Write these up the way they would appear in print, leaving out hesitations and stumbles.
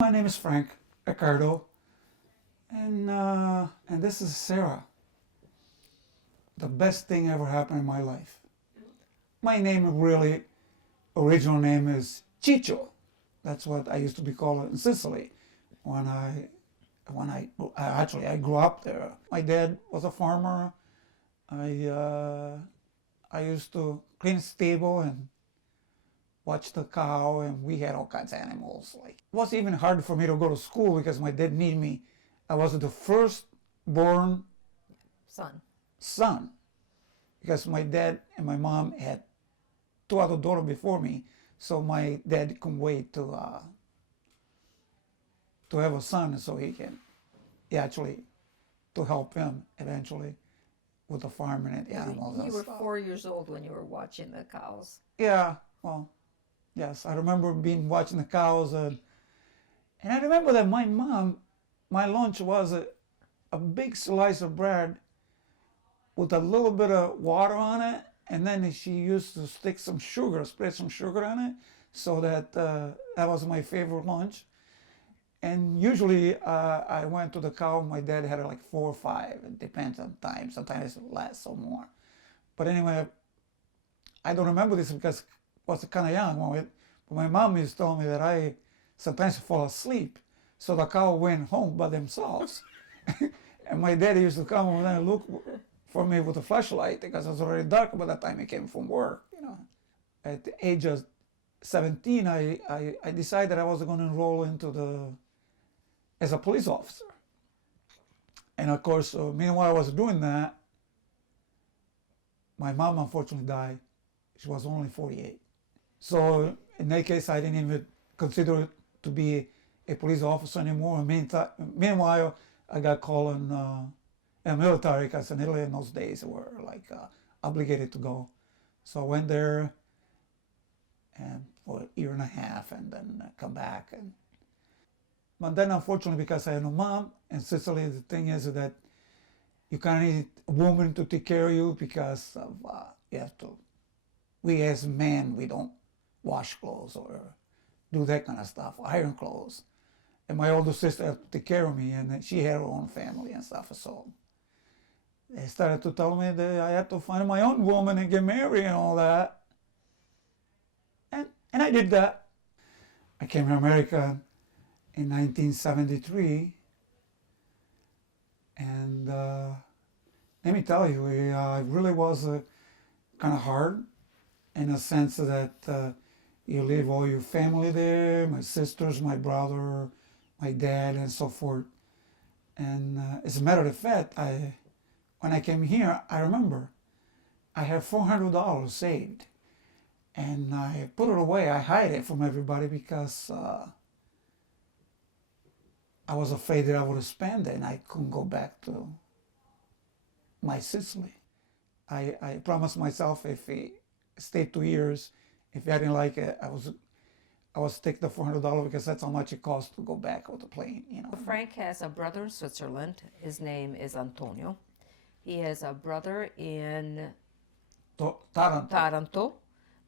My name is Frank Accardo, and this is Sarah. The best thing ever happened in my life. My name really, original name is Chicho. That's what I used to be called in Sicily when I grew up there. My dad was a farmer. I uh, I used to clean stable and watch the cow, and we had all kinds of animals. Like it was even hard for me to go to school because my dad needed me. I was the first born Son. son because my dad and my mom had two other daughters before me, so my dad couldn't wait to have a son so he actually to help him eventually with the farming and the animals You and were stuff. 4 years old when you were watching the cows. Yeah, well, yes, I remember being watching the cows, and I remember that my mom, my lunch was a big slice of bread with a little bit of water on it, and then she used to stick some sugar, spread some sugar on it, so that was my favorite lunch. And usually I went to the cow. My dad had like four or five. It depends on time. Sometimes less or more. But anyway, I don't remember this because I was kind of young. But my mom used to tell me that I sometimes fall asleep. So the cow went home by themselves. And my daddy used to come and look for me with a flashlight because it was already dark by the time he came from work. At the age of 17, I decided I was going to enroll as a police officer. And of course, meanwhile I was doing that, my mom unfortunately died. She was only 48. So in that case, I didn't even consider it to be a police officer anymore. Meanwhile, I got called in the military because in Italy in those days we were like obligated to go. So I went there and for a year and a half and then come back. But then unfortunately, because I had no mom in Sicily, the thing is that you kind of need a woman to take care of you because of you have to. We as men, we don't wash clothes or do that kind of stuff, iron clothes. And my older sister had to take care of me, and she had her own family and stuff. So they started to tell me that I had to find my own woman and get married and all that. And I did that. I came to America in 1973, and let me tell you, it really was kind of hard in a sense that you leave all your family there, my sisters, my brother, my dad, and so forth. And as a matter of fact, when I came here, I remember I had $400 saved, and I put it away. I hid it from everybody because I was afraid that I would have spent it and I couldn't go back to my Sicily. I promised myself if he stayed 2 years, if I didn't like it, I was take the $400 because that's how much it costs to go back with the plane. Frank has a brother in Switzerland. His name is Antonio. He has a brother in Taranto, Taranto,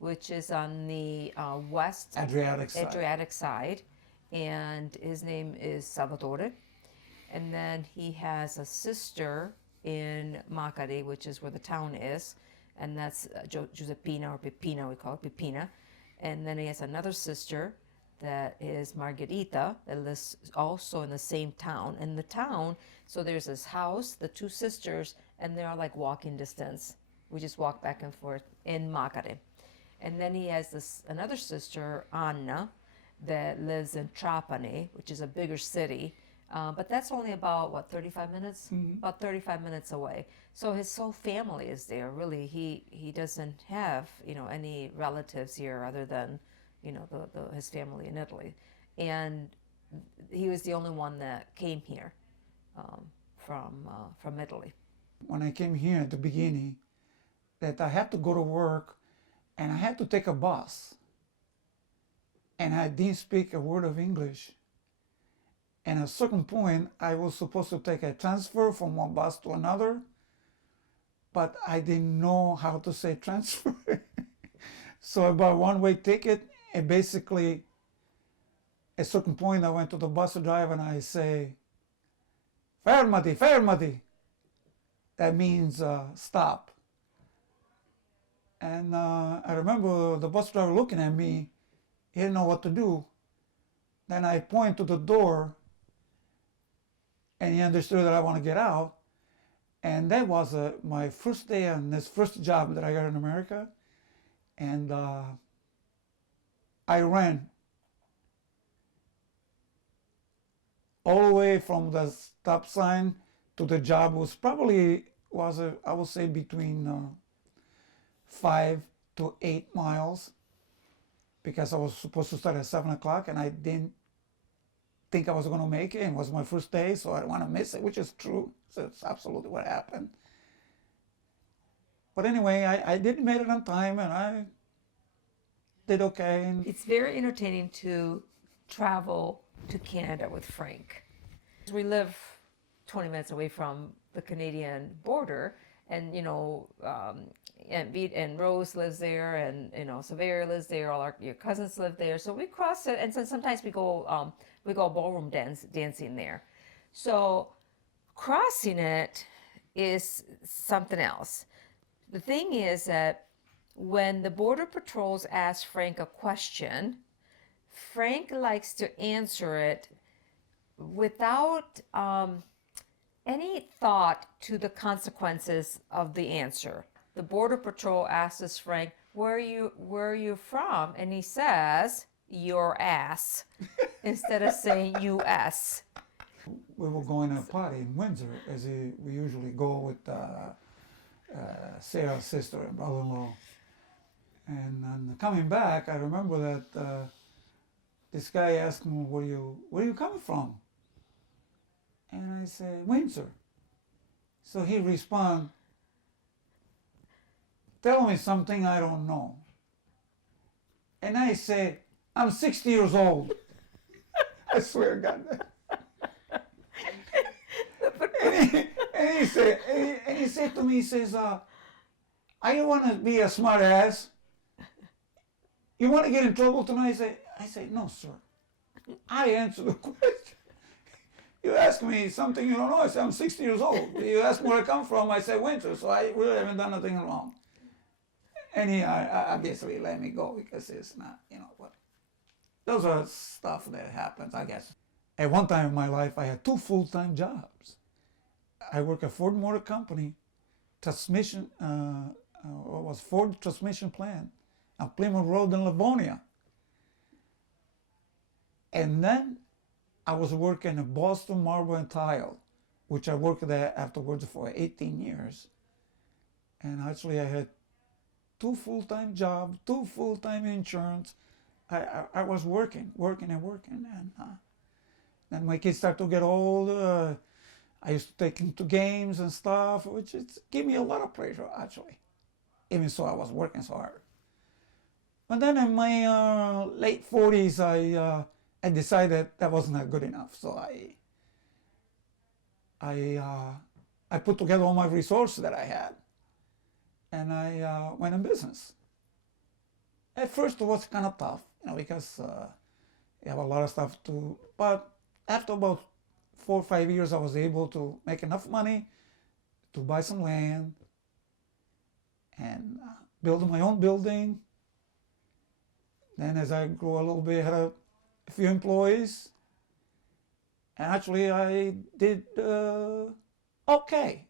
which is on the west Adriatic side. Adriatic side, and his name is Salvatore. And then he has a sister in Macari, which is where the town is, and that's Giuseppina or Peppina, we call it Peppina. And then he has another sister that is Margherita that lives also in the same town. In the town, so there's this house, the two sisters, and they're like walking distance. We just walk back and forth in Macari. And then he has this another sister, Anna, that lives in Trapani, which is a bigger city. But that's only about, what, 35 minutes? About 35 minutes away. So his whole family is there. Really, he doesn't have, any relatives here other than, his family in Italy. And he was the only one that came here from Italy. When I came here at the beginning, that I had to go to work and I had to take a bus. And I didn't speak a word of English. And at a certain point, I was supposed to take a transfer from one bus to another, but I didn't know how to say transfer. So I bought a one-way ticket, and basically at a certain point, I went to the bus driver and I say, "Fermati, fermati." That means stop. And I remember the bus driver looking at me. He didn't know what to do. Then I point to the door, and he understood that I want to get out. And that was my first day on this first job that I got in America. And I ran all the way from the stop sign to the job. I would say between 5 to 8 miles, because I was supposed to start at 7 o'clock and I didn't think I was going to make it. It was my first day, so I didn't want to miss it, which is true. So it's absolutely what happened. But anyway, I did make it on time and I did okay. And It's very entertaining to travel to Canada with Frank. We live 20 minutes away from the Canadian border, and and Rose lives there, and Sever lives there. All your cousins live there, so we cross it, and so sometimes we go ballroom dancing there. So crossing it is something else. The thing is that when the border patrols ask Frank a question, Frank likes to answer it without any thought to the consequences of the answer. The border patrol asks Frank, where are you from? And he says, your ass, instead of saying U.S. we were going to a party in Windsor, as we usually go with Sarah's sister and brother-in-law. And on coming back, I remember that this guy asked me, where you coming from? And I said, Windsor. So he responded, tell me something I don't know. And I said, I'm 60 years old. I swear to God. And he said to me, he says, I don't want to be a smart ass. You want to get in trouble tonight? I say, no, sir. I answer the question. You ask me something you don't know. I say, I'm 60 years old. You ask me where I come from. I say, Windsor. So I really haven't done nothing wrong. And he obviously let me go because it's not, what. Those are stuff that happens, I guess. At one time in my life, I had 2 full-time jobs. I work at Ford Motor Company, Ford transmission plant on Plymouth Road in Livonia. And then I was working at Boston Marble and Tile, which I worked there afterwards for 18 years. And actually I had 2 full-time jobs, 2 full-time insurance. I was working. And then my kids started to get older. I used to take them to games and stuff, which gave me a lot of pleasure, actually. Even so, I was working so hard. But then in my late 40s, I decided that wasn't good enough. So I put together all my resources that I had, and I went in business. At first, it was kind of tough, because you have a lot of stuff to. But after about 4 or 5 years, I was able to make enough money to buy some land and build my own building. Then as I grew a little bit, I had a few employees. And actually I did okay.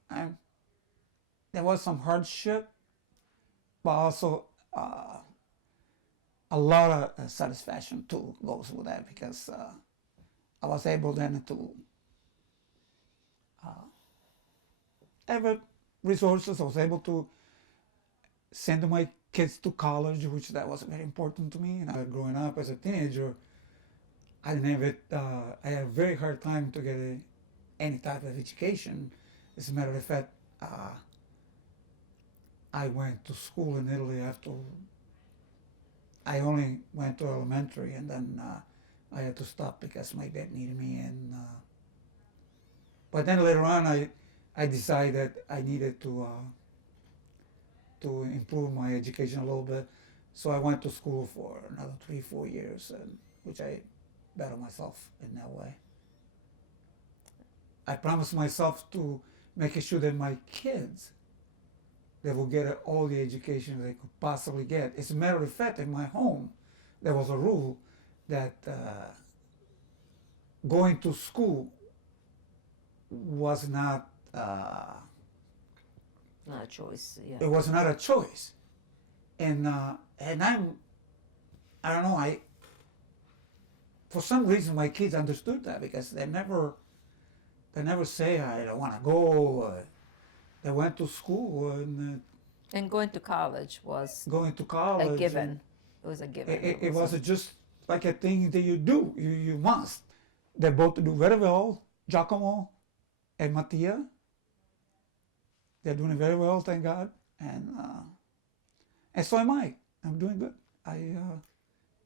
There was some hardship, but also a lot of satisfaction too goes with that, because I was able then to have resources. I was able to send my kids to college, which that was very important to me. And growing up as a teenager, I didn't have it. I had a very hard time to get any type of education. As a matter of fact, I went to school in Italy after. I only went to elementary, and then I had to stop because my dad needed me. And but then later on, I decided I needed to improve my education a little bit. So I went to school for another 3-4 years, which I better myself in that way. I promised myself to make sure that my kids, they will get all the education they could possibly get. As a matter of fact, in my home, there was a rule that going to school was not Not a choice. Yeah. it was not a choice, and I don't know, I for some reason my kids understood that because they never say I don't want to go. They went to school and And going to college was going to college. a given. It was a given. It wasn't just like a thing that you do. You must. They both do very well. Giacomo and Mattia. They're doing very well, thank God. And so am I. I'm doing good.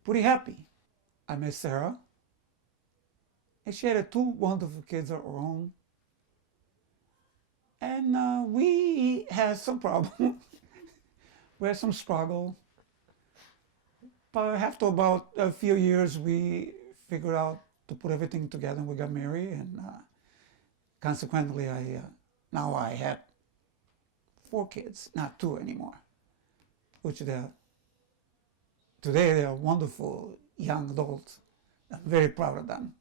Pretty happy. I met Sarah. And she had two wonderful kids of her own. And we had some problems. We had some struggle. But after about a few years, we figured out to put everything together and we got married. And consequently, now I had 4 kids, not 2 anymore, which today they are wonderful young adults. I'm very proud of them.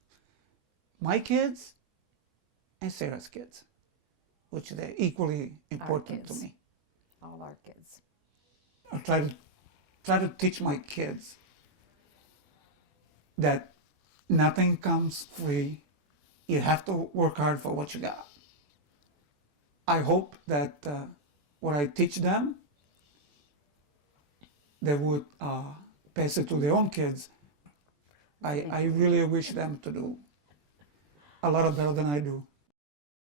My kids and Sarah's kids, which they're equally important to kids. me. All our kids. I try to teach my kids that nothing comes free. You have to work hard for what you got. I hope that what I teach them, they would pass it to their own kids. I really wish them to do a lot better than I do.